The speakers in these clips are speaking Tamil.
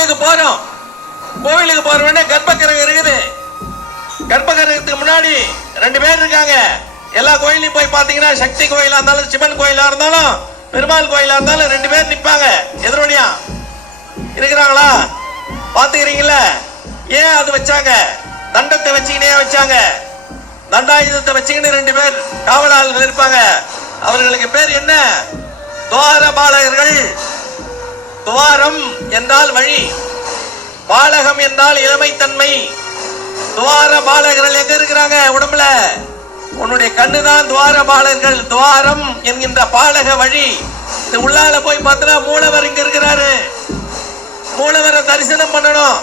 கோவிலுக்கு போறோம். கோவிலுக்கு போற உடனே கர்ப்பகிரகம் இருக்குது. கர்ப்பகிரகத்துக்கு முன்னாடி 2 பேர் இருக்காங்க. எல்லா கோயிலையும் போய் பாத்தீங்கன்னா சக்தி கோயிலா இருந்தாலும் சிவன் கோயிலா இருந்தாலும் பெருமாள் கோயிலா இருந்தாலும் 2 பேர் நிற்பாங்க. எதிரொலியா இருக்கிறாங்களா பாத்துக்கிறீங்களா? ஏன் அது வச்சாங்க? தண்டத்தை வச்சுக்கினே வச்சாங்க. தண்டாயுதத்தை வச்சுக்கின்னு 2 பேர் காவலாளர்கள் இருப்பாங்க. அவர்களுக்கு பேர் என்ன? துவார பாலகர்கள். துவாரம் என்றால் வழி, பாலகம் என்றால் இளமைத்தன்மை. துவார பாலகர்கள் எங்க இருக்கிறாங்க? உடம்புல. உன்னுடைய கண்ணுதான் துவார பாலகர்கள். துவாரம் என்கின்ற பாலக வழி. இது உள்ளால போய் பார்த்தா மூலவர் இங்க இருக்கிறாரு. மூலவரை தரிசனம் பண்ணணும்.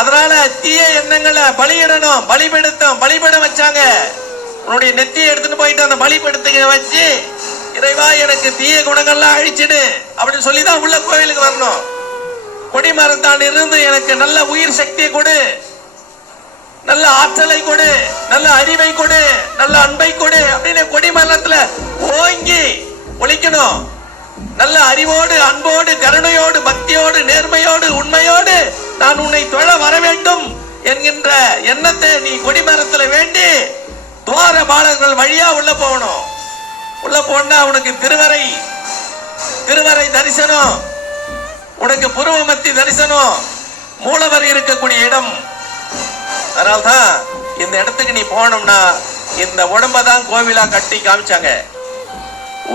அதனால தீய எண்ணங்களை பலியிடணும். பலிபட வச்சாங்க. உன்னுடைய நெத்தியை எடுத்துட்டு போயிட்டு அந்த பலிபடுத்துக்க வச்சு, இறைவா எனக்கு தீய குணங்கள்லாம் அழிச்சிடு அப்படின்னு சொல்லிதான் உள்ள கோயிலுக்கு வரணும். கொடிமரத்தான் இருந்து எனக்கு நல்ல உயிர் சக்தியை கொடு, நல்ல ஆற்றலை கொடு, நல்ல அறிவை கொடு, நல்ல அன்பை கொடு அப்படின்னு கொடிமரத்துல ஓங்கி ஒழிக்கணும். நல்ல அறிவோடு, அன்போடு, கருணையோடு, பக்தியோடு, நேர்மையோடு, உண்மையோடு நான் உன்னை தொழ வர வேண்டும் என்கின்ற எண்ணத்தை நீ கொடிமரத்துல வேண்டி துவார பாலகர்கள் வழியா உள்ள போகணும். உள்ள போனா உனக்கு திருவரை தரிசனம், உனக்கு புருவமத்தி தரிசனம், மூலவர் இருக்கக்கூடிய இடம். அதனால்தான் இந்த இடத்துக்கு நீ போனோம்னா இந்த உடம்பதான் கோவிலா கட்டி காமிச்சாங்க.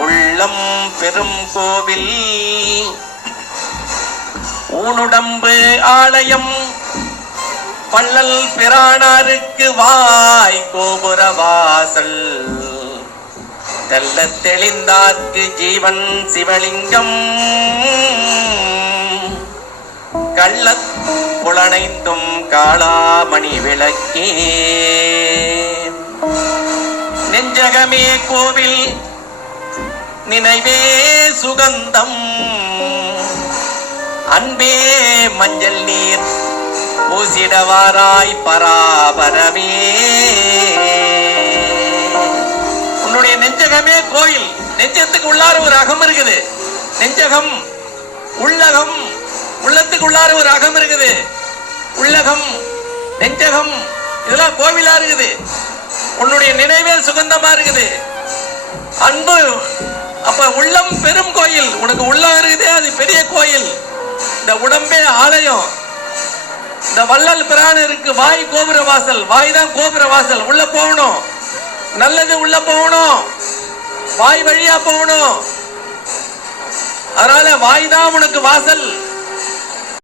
உள்ளம் பெரும் கோவில் ஊனுடம்பு ஆலயம், பள்ளல் பிரானாருக்கு வாய் கோபுர வாசல், தெல்ல தெளிந்தார்க்கு ஜீவன் சிவலிங்கம், கள்ள புலனைந்தும் காளாமணி விளக்கே, நெஞ்சகமே கோவில் நினைவே சுகந்தம், அன்பே மஞ்சள் நீர் பூசிடவாராய் பராபரமே. உன்னுடைய நெஞ்சகமே கோயில். நெஞ்சத்துக்கு உள்ளார ஒரு அகம் இருக்குது. நெஞ்சகம், உள்ளகம், உள்ளத்துக்கு உள்ளார ஒரு அகம் இருக்குது. உள்ளகம், நெஞ்சகம் இதெல்லாம் கோவிலா இருக்குது. உன்னுடைய நினைவே சுகந்தமா இருக்குது. அன்பு, அப்ப உள்ளம் பெரும் கோயில். உனக்கு உள்ளம் இருக்குது, அது பெரிய கோயில். இந்த உடம்பே ஆலயம். இந்த வள்ளல் பிரான் இருக்கு வாய் கோபுர வாசல். வாய் தான் கோபுர வாசல். உள்ள போகணும், நல்லது உள்ள போகணும், வாய் வழியா போகணும். அதனால வாய் தான் உனக்கு வாசல்.